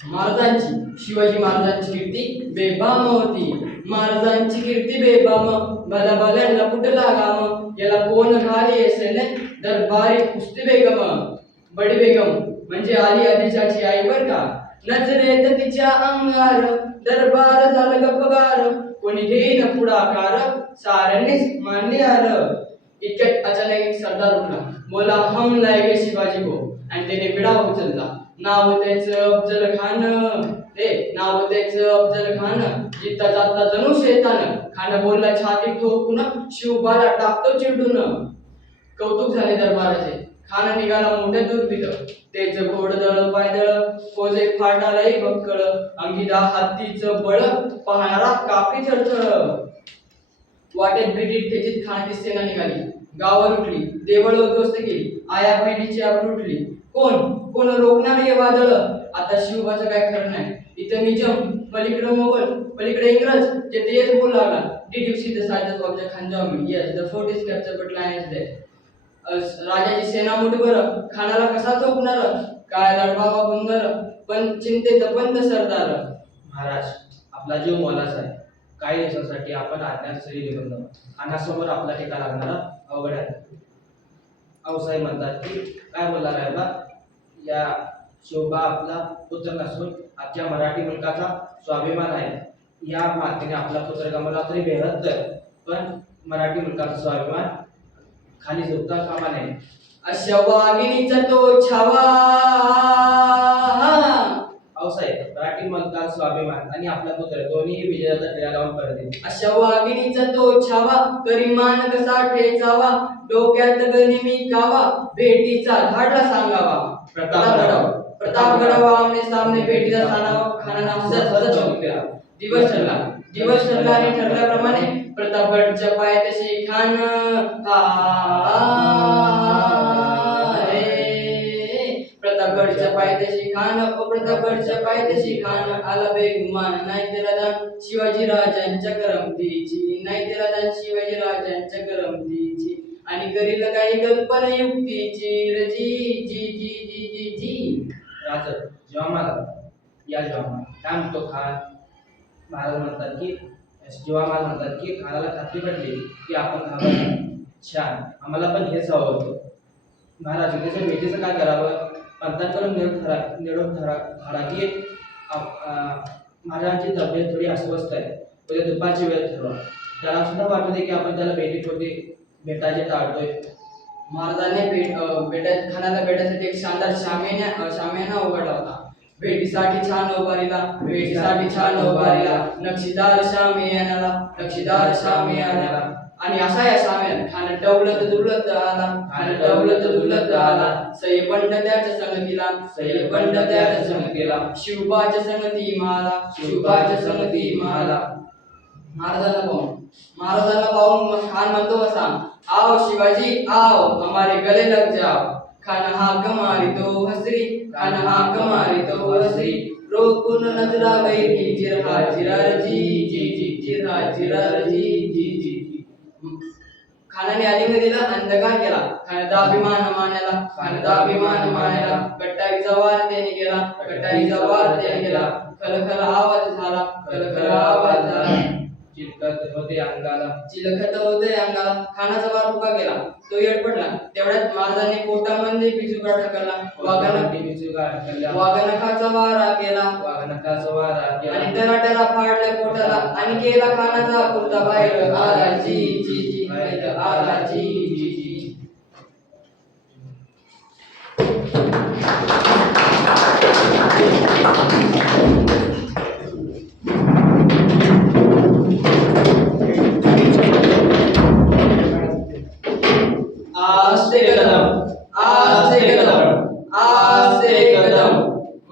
महाराजांची शिवाजी महाराजांची कीर्ती बेबाम होती. महाराजांची कीर्ती बेबाम, भला भल्यांना कुठं लागाम, याला कोण घाली असेल दरबारी कुस्ती बेगम. बडी बेगम म्हणजे आली आदिलशाची आई बर का. नजरेत तिच्या अंगार दरबार झालं गपगार, कोणी घेईन पुढाकार साऱ्यांनीच मानले आर. इतक्यात अचानक एक सरदार उठला, बोला हम लायगे शिवाजी को, आणि त्याने विडा उचलला. नाव त्याचं अफजल खान, नाव त्याचं अफजल खान, जिता जाता जणू शैतान. खान बोलला छाती ठोकून, शिवबाला टाकतो चिडून. कौतुक झाले दरबाराचे. खान निघाला मोठे दुर्बित, तेच घोड दळ पायदळ, फौज एक फाटालाही बक्कळ, अंगिदा हत्तीचं बळ, पाहणारा कापी थरथळ. वाटेत ब्रिटिश ठेचीत खानाची सेना निघाली, गावावर उठली, देवळ उद्ध्वस्त केली, आया बहिणीची आबरू उठली. कोण कोण रोखणार हे वादळ, आता शिवबाचं काय खरं नाही. इथं निजम, पलीकडे मोगल, पलीकडे इंग्रज, जे तेच बोलू लागला. Did you see the size of the Khanjam? Yes, the fort is captured but lion is dead. राजाची सेना मुठभर, खानाला कसा थोपणार, काय लढवावा गुंदर, पण चिंतेत बंद सरदार. महाराज, आपला जीव मोलाचा आहे. काही दिवसांसाठी आपण आज्ञा सरी निबंध खानासमोर आपला टीका लागणारा अवघड आहे. आऊसाहेब म्हणतात की काय बोलणार आहे बा, या शिवबा आपला पुत्र नसून आजच्या मराठी मुलकाचा स्वाभिमान आहे. या मातेने आपला पुत्र गमावला तरी बेहद तर, पण मराठी मुलकाचा स्वाभिमान खाली झुकता कामा नये. अशा वाघिणीचा तो छावा. आऊसाहेब, मराठी मुलकाचा स्वाभिमान आणि आपला पुत्र दोन्ही विजयाचा टिळा लावून परत. अशा वाघिणीचा तो छावा, करीमान कसा ठेचावा, डोक्यात गनिमी कावा, भेटीचा धाडला सांगावा. प्रतापगडाव आमने सामने भेटीचा सानावा. खानाला हसत चौकला. दिवस ठरला आणि ठरल्याप्रमाणे प्रतापगडच्या पायथ्याशी खान प्रतापगडच्या पायथ्याशी खान, प्रतापगडच्या पायथ्याशी खान, आला बेगुमान नाही त्याला दान शिवाजी राजांच्या करमतीची, नाही त्याला दान शिवाजी राजांच्या करमतीची, आणि करील काही कल्पना युक्तीची रजी जी जी जी जी जी. राज जेव्हा मला काय म्हणतो खान. महाराज म्हणतात की खानाला खात्री पडली की आपण घाबरणार. छान, आम्हाला पण हेच हवं होतं. महाराज, त्याच्या भेटीचं काय करावं. पंतांकडून निरोप धरा की महाराजांची तब्येत थोडी अस्वस्थ आहे, उद्या दुपारची वेळ ठरवा. त्याला सुद्धा वाटू दे की आपण त्याला भेटायचे टाळतोय. महाराजांनी खानाला भेटायसाठी एक शानदार शामियाना उघडला होता. भेटीसाठी छान उभारीला नक्षीदार शामियानाला, आणि असा या शामियान खान डवलत दुलत आला, सैबंड त्याच्या संगतीला, शिवबाच्या संगती माला. महाराजांना पाहून खान म्हणतो असा, आओ शिवाजी आओ, हमारे गले लग जाओ. खान हाक मारितो हसरी, रोकून नजरा गैरी जिरहा जिरार जी जी जी जिरहा जिरार जी जी जी. खानाने आलिंग दिला, अंधकार केला. खानदाभिमान मानायला कट्टाईचा वार त्याने गेला. खलखल आवाज झाला. चिलखत होते अंगाला. खानाचा वार पुका गेला, तो येड पडला. तेवढ्यात महाराजांनी पोटामध्ये बिजुगा ढकलला. वाघनखाचा वारा केला, आणि टराटरा फाडल्या पोटाला, आणि केला खानाचा कुर्ता बाहेर आला जी जी जी आला जी जी जी. आस्ते कदम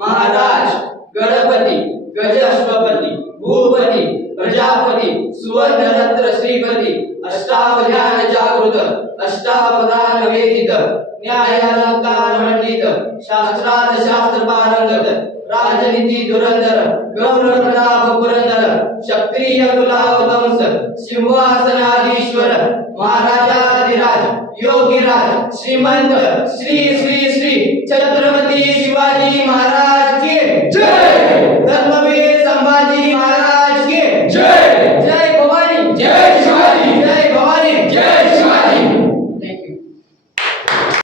महाराज गणपती गजश्वपती भूपती प्रजापती सुवर्णरत्न श्रीपती अष्टावधान जागृत अष्टावधान वेदित न्यायालंकार मंडित शास्त्रार्थ शास्त्र पारंगत राजनीती धुरंधर गौरव प्रताप पुरंदर क्षत्रिय कुलावतंस सिंहासनाधीश्वर महाराजाधिराज योगीराज श्रीमंत श्री श्री श्री छत्रपती शिवाजी महाराज की